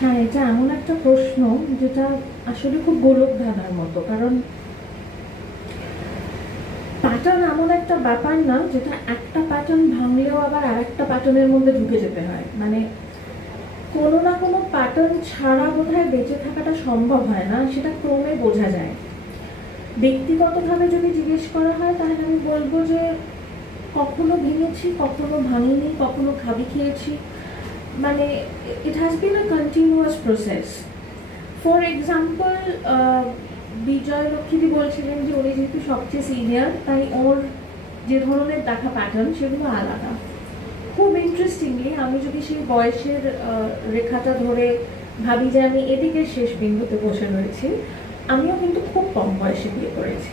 হ্যাঁ, এটা এমন একটা প্রশ্ন যেটা আসলে খুব গোলক ধাঁধার মতো। কারণ প্যাটার্ন এমন একটা ব্যাপার না যেটা একটা প্যাটার্ন ভাঙলেও আবার আরেকটা প্যাটার্নের মধ্যে ঢুকে যেতে হয়। মানে কোনো না কোনো প্যাটার্ন ছাড়া বোধহয় বেঁচে থাকাটা সম্ভব হয় না, সেটা ক্রমে বোঝা যায়। ব্যক্তিগতভাবে যদি জিজ্ঞেস করা হয় তাহলে আমি বলবো যে কখনো ভেঙেছি, কখনো ভাঙিনি, কখনো খাবি খেয়েছি। মানে it has been a continuous process. For example, Vijay লক্ষ্মীদি বলছিলেন যে উনি যেহেতু সবচেয়ে সিনিয়র তাই ওর যে ধরনের দেখা প্যাটার্ন সেগুলো আলাদা। খুব ইন্টারেস্টিংলি আমি যদি সেই বয়সের রেখাটা ধরে ভাবি যে আমি এদিকের শেষ বিন্দুতে বসে রয়েছি, আমিও কিন্তু খুব কম বয়সে বিয়ে করেছি।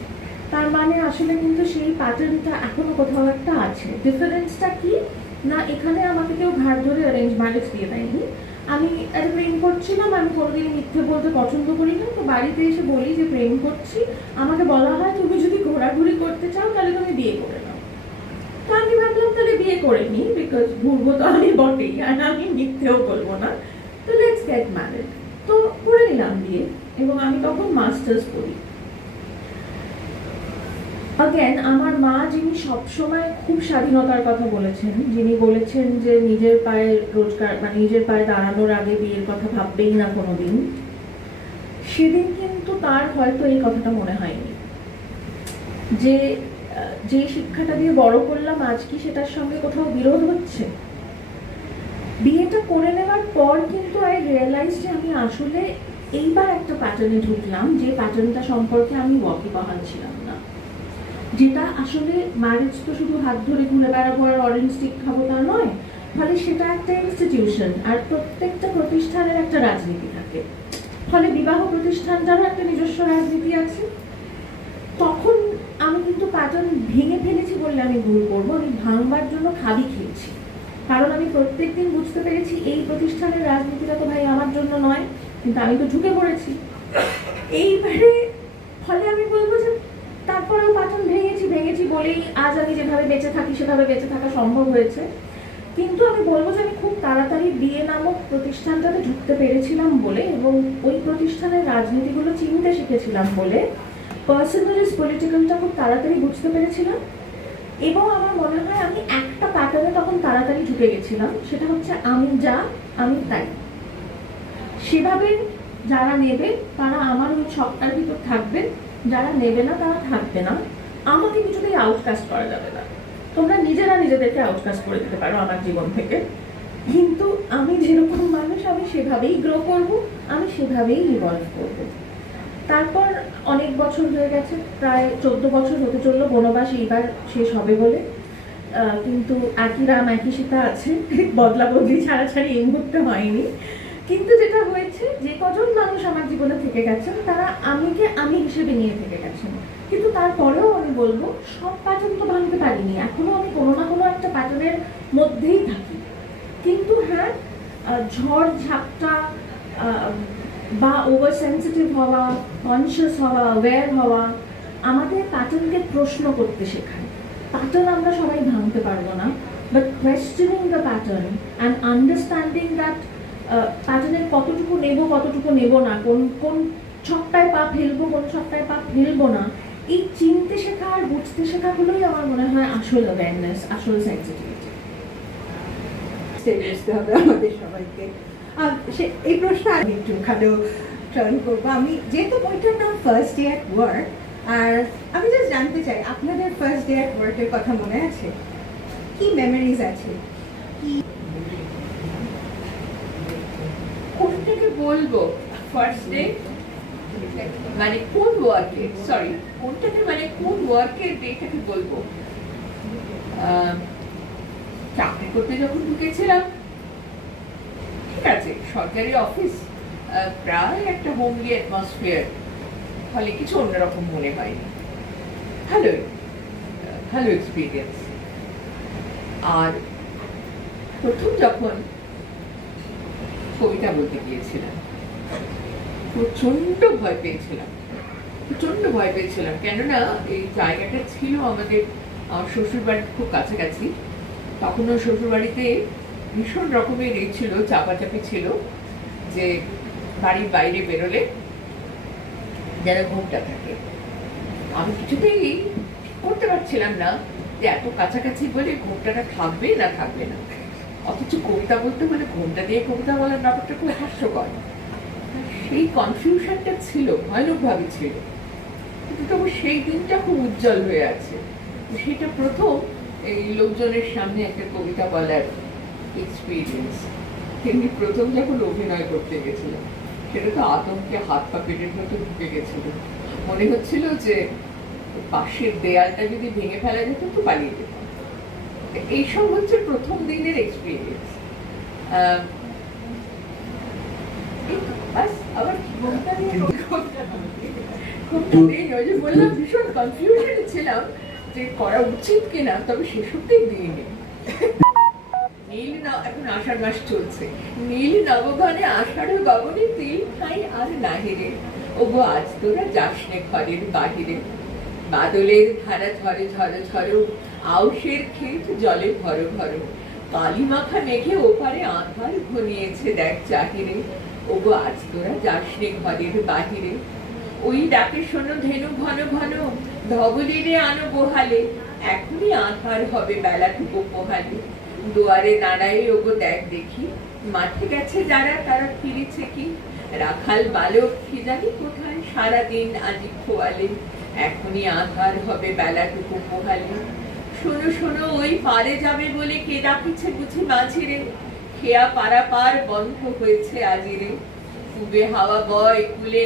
তার মানে আসলে কিন্তু সেই প্যাটার্নটা এখনো কোথাও একটা আছে। ডিফারেন্সটা কি না, এখানে আমাকে কেউ ঘাট ধরে অ্যারেঞ্জ ম্যারেজ দিয়ে দেয়নি। আমি একটা প্রেম করছিলাম, আমি কোনোদিনই মিথ্যে বলতে পছন্দ করি না, তো বাড়িতে এসে বলি যে প্রেম করছি, আমাকে বলা হয় তুমি যদি ঘোরাঘুরি করতে চাও তাহলে তুমি বিয়ে করে নাও। তো আমি ভাবলাম তাহলে বিয়ে করে নি, বিকজ ঘুরবো তো আমি বটেই, আর আমি মিথ্যেও বলবো না, তো লেটস গেট ম্যারেড। তো করে নিলাম বিয়ে, এবং আমি তখন মাস্টার্স করি। আগেন আমার মা, যিনি সবসময় খুব স্বাধীনতার কথা বলেছেন, যিনি বলেছেন যে নিজের পায়ে রোজগার মানে নিজের পায়ে দাঁড়ানোর আগে বিয়ের কথা ভাববেই না কোনোদিন, সেদিন কিন্তু তার হয়তো এই কথাটা মনে হয়নি যে যে শিক্ষাটা দিয়ে বড় করলাম আজ কি সেটার সঙ্গে কোথাও বিরোধ হচ্ছে। বিয়েটা করে নেওয়ার পর কিন্তু আই রিয়েলাইজ যে আমি আসলে এইবার একটা প্যাটার্নে ঢুকলাম, যে প্যাটার্নটা সম্পর্কে আমি ওয়াকিবহাল ছিলাম না। যেটা আসলে ম্যারেজ তো শুধু হাত ধরে ঘুরে বেড়াবো আর অরেঞ্জ স্টিক খাবো তা নয়, ফলে সেটা একটা ইনস্টিটিউশন, আর প্রত্যেকটা প্রতিষ্ঠানের একটা রাজনীতি থাকে। ফলে বিবাহ প্রতিষ্ঠানটারও একটা নিজস্ব রাজনীতি আছে। তখন আমি কিন্তু প্যাটার্ন ভেঙে ফেলেছি বললে আমি ভুল করবো, আমি ভাঙবার জন্য খাবি খেয়েছি। কারণ আমি প্রত্যেকদিন বুঝতে পেরেছি এই প্রতিষ্ঠানের রাজনীতিটা তো ভাই আমার জন্য নয়, কিন্তু আমি তো ঢুকে পড়েছি এইবারে। ফলে আমি বলবো যে তারপরেও প্যাটার্ন ভেঙেছি বলেই আজ আমি যেভাবে বেঁচে থাকি সেভাবে বেঁচে থাকা সম্ভব হয়েছে। কিন্তু আমি বলবো যে আমি খুব তাড়াতাড়ি বিয়ে নামক প্রতিষ্ঠানটাতে ঢুকতে পেরেছিলাম বলে, এবং ওই প্রতিষ্ঠানের রাজনীতিগুলো চিনতে শিখেছিলাম বলে, পার্সোনালিস্ট পলিটিক্যালটা খুব তাড়াতাড়ি বুঝতে পেরেছিলাম। এবং আমার মনে হয় আমি একটা প্যাটার্নে তখন তাড়াতাড়ি ঢুকে গেছিলাম, সেটা হচ্ছে আমি যা আমি তাই। সেভাবে যারা নেবে তারা আমার ওই ছকটার ভিতর থাকবে, যারা নেবে না তারা থাকবে না। আমাকে কিছুতেই আউটকাস্ট করা যাবে না। তোমরা নিজেরা নিজেদেরকে আউটকাস্ট করে দিতে পারো আমার জীবন থেকে, কিন্তু আমি যেরকম মানুষ আমি সেভাবেই গ্রো করব, আমি সেভাবেই রিভলভ করব। তারপর অনেক বছর হয়ে গেছে, প্রায় 14 বছর হতে চললো, বনবাস এইবার শেষ হবে বলে। কিন্তু একই রাম একই সীতা আছে, বদলা বদলি ছাড়াছাড়ি এই মুহূর্তে হয়নি। কিন্তু যেটা হয়েছে, যে কজন মানুষ আমার জীবনে থেকে গেছেন তারা আমিকে আমি হিসেবে নিয়ে থেকে গেছেন। কিন্তু তারপরেও আমি বলবো সব প্যাটার্ন তো ভাঙতে পারিনি, এখনো আমি কোনো না কোনো একটা প্যাটার্নের মধ্যেই থাকি। কিন্তু হ্যাঁ, ঝড় ঝাপটা বা ওভার সেন্সিটিভ হওয়া, কনসিয়াস হওয়া, অ্যাওয়্যার হওয়া আমাদের প্যাটার্নকে প্রশ্ন করতে শেখায়। প্যাটার্ন আমরা সবাই ভাঙতে পারবো না, but questioning the pattern and understanding that প্যাটার্নের কতটুকু নেব কতটুকু নেব না, কোন কোন ছকটায় পা ফেলবো কোন ছকটায় পা ফেলবো না, এই চিনতে শেখা আর বুঝতে শেখাগুলোই আমার মনে হয় আসল অ্যাওয়ারনেস, আসল সেন্সিটিভিটি। বুঝতে হবে আমাদের সবাইকে। এই প্রশ্ন আমি একটু খাটো টার্ন করবো। আমি যেহেতু বইটার নাম ফার্স্ট ডে অ্যাট ওয়ার্ক, আর আমি জাস্ট জানতে চাই আপনাদের ফার্স্ট ডে অ্যাট ওয়ার্কের কথা মনে আছে? কি মেমোরিজ আছে? কি কোন থেকে বলবো? ফার্স্ট ডে মানে কোন ওয়ার্কের, সরি কোনটাকে মানে কোন ওয়ার্কের ডেটাকে বলবো? চাকরি করতে যখন ঢুকেছিলাম, ঠিক আছে, সরকারি অফিস, প্রায় একটা হোমলি অ্যাটমসফিয়ার, ফলে কিছু অন্যরকম মনে হয়নি। ভালো ভালো এক্সপিরিয়েন্স। আর প্রথম যখন কবিতা বলতে গিয়েছিলাম প্রচন্ড ভয় পেয়েছিলাম, কেননা এই জায়গাটা ছিল আমাদের শ্বশুর বাড়ির খুব কাছাকাছি। তখন ওই শ্বশুর বাড়িতে ভীষণ রকমের এই ছিল, চাপাচাপি ছিল। যে বাড়ির বাইরে বেরোলে যেন ঘুমটা থাকে। আমি কিছুতেই করতে পারছিলাম না যে এত কাছাকাছি বলে ঘুমটাটা থাকবে না থাকবে না, অথচ কবিতা বলতে মানে ঘুমটা দিয়ে কবিতা বলার ব্যাপারটা খুব হাস্যকর। সেই কনফিউশনটা ছিল, ভয়ানকভাবে ছিল, কিন্তু তবু সেই দিনটা খুব উজ্জ্বল হয়ে আছে। সেটা প্রথম এই লোকজনের সামনে একটা কবিতা বলার এক্সপিরিয়েন্স। তেমনি প্রথম যখন অভিনয় করতে গেছিলাম, সেটা তো আতঙ্কে হাত পা পেটের মতো ঢুকে গেছিল। মনে হচ্ছিল যে পাশের দেয়ালটা যদি ভেঙে ফেলা যেত তো পালিয়ে যেতাম। এইসব হচ্ছে প্রথম দিনের এক্সপিরিয়েন্স। আবার ঘুমটা নেই, ওই যে বললাম ভীষণ কনফিউশনে ছিলাম যে করা উচিত কিনা, তবে সেসবটাই দিইনি। নীল এখন আষাঢ় মাস চলছে, নীল নবঘনে আষাঢ় গগনে তিল খাই আর নাহিরে, ওগো আজ তোরা যাসনে ঘরের বাহিরে, বাদলের ধারা ঝরে ঝরো ঝরো, আউশের ক্ষেত জলে ভরো ভরো, কালি মাখা মেঘে ওপারে আঁধার ঘনিয়েছে দেখ চাহিরে, ওগো আজ তোরা যাসনে ঘরের বাহিরে, ওই ডাকে শোনো ধেনু ঘন ঘন, ধবলিরে আনো গোহালে, এখনই আঁধার হবে বেলাটুকু পোহালে, দুয়ারে দাঁড়াই ওগো দেখ দেখি, মাঠে গেছে যারা তারা ফিরেছে কি, রাখাল বালক কি জানি কোথায় সারাদিন আজি খোয়ালে, এখনই আঁধার হবে বেলাটুকু পোহালে, শোনো শোনো ওই পারে যাবে বলে কে ডাকিছে বুঝি মাঝিরে, খেয়া পারাপার বন্ধ হয়েছে আজিরে, কুবে হাওয়া বয় কুলে